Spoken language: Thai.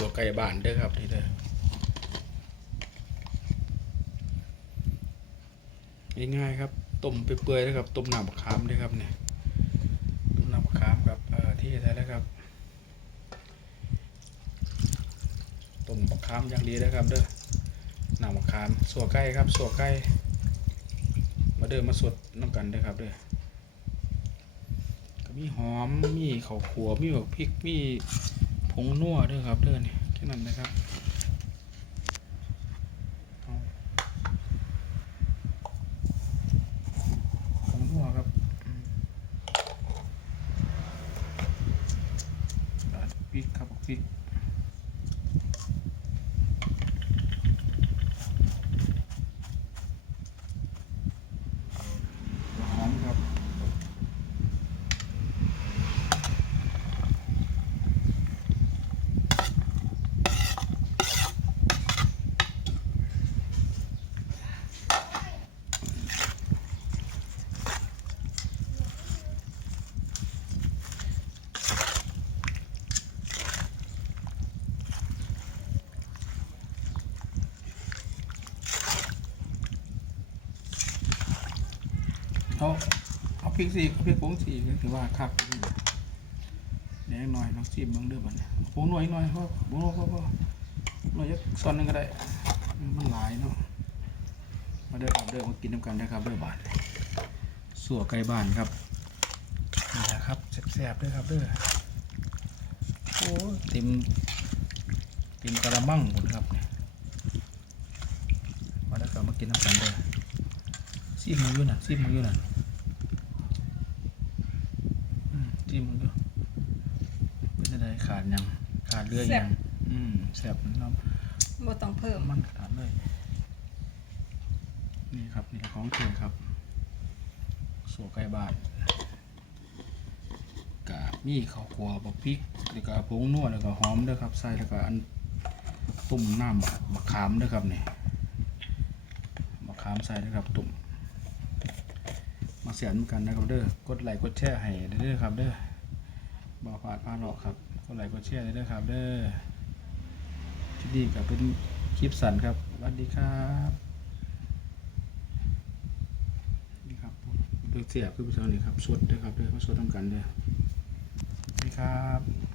สัวไก่บ้านเด้อครับนี่เด้อง่ายๆครับต้มไปเปื่อยๆนะครับต้มน้ำมะขามเด้อครับเนี่ยต้มน้ำมะขามครับที่ใส่แล้วครับต้มมะขามอย่างดีเด้อครับเด้อน้ำมะขามสัวไก่ครับสัวไก่มาเด้อมาสดน้ำกันเด้อครับเด้อก็มีหอมมีข้าวขัวมีแบบพริกมี งนัวด้วยครับเด้อนี่แค่นั้นนะครับเอาผงนัวครับอืมอ่าพริกครับพริก เอาเอาพริกสีพริกผงสีก็ถือว่าคักแหนงหน่อยลองชิมบ้างเด้อบัดนี้ผงหน่อยหน่อยเพราะผงหน่อยเพราะหน่อยจักส่วนหนึงก็ได้ มันหลายเนาะมาเด้อบเด้อมากินน้ำกันได้ครับเด้อบาทสัวไก่บ้านครับนี่แหละครับแซ่บๆเด้อครับเด้อโอ้เต็มเต็มกระมังหมดครับมาเด้อบมากินน้ำกันเด้อ ซีมึงอยู่น่ะซีมึงอยู่น่ะอืมซีมึงอยู่เป็นอะไรขาดยังขาดเรือยังอืมแสบน้บ่ต้องเพิ่มำมันขาดเลยนี่ครับนี่ของเถื่อนครับสัวไก่บาทกามีข้าวคั่วบะพริกแล้วก็ผงนวดแล้วก็หอมด้วยครับใส่แล้วก็อันตุ่มน้ำมะขามด้วยครับนี่มะขามใส่ด้วยครับตุ่ม มาเสียนกันนะครับเด้อกดไลค์กดแชร์ให้เด้อครับเด้อบ่พลาดพลาดหรอกครับกดไลค์กดแชร์เด้อครับ เด้อที่ดีกับเป็นคลิปสั้นครับสวัสดีครับนี่ครับเดือเสียบคือผู้ชมนี่ครับสดเด้อครับเด้อมาสดทำกันเด้อสวัสดีครับ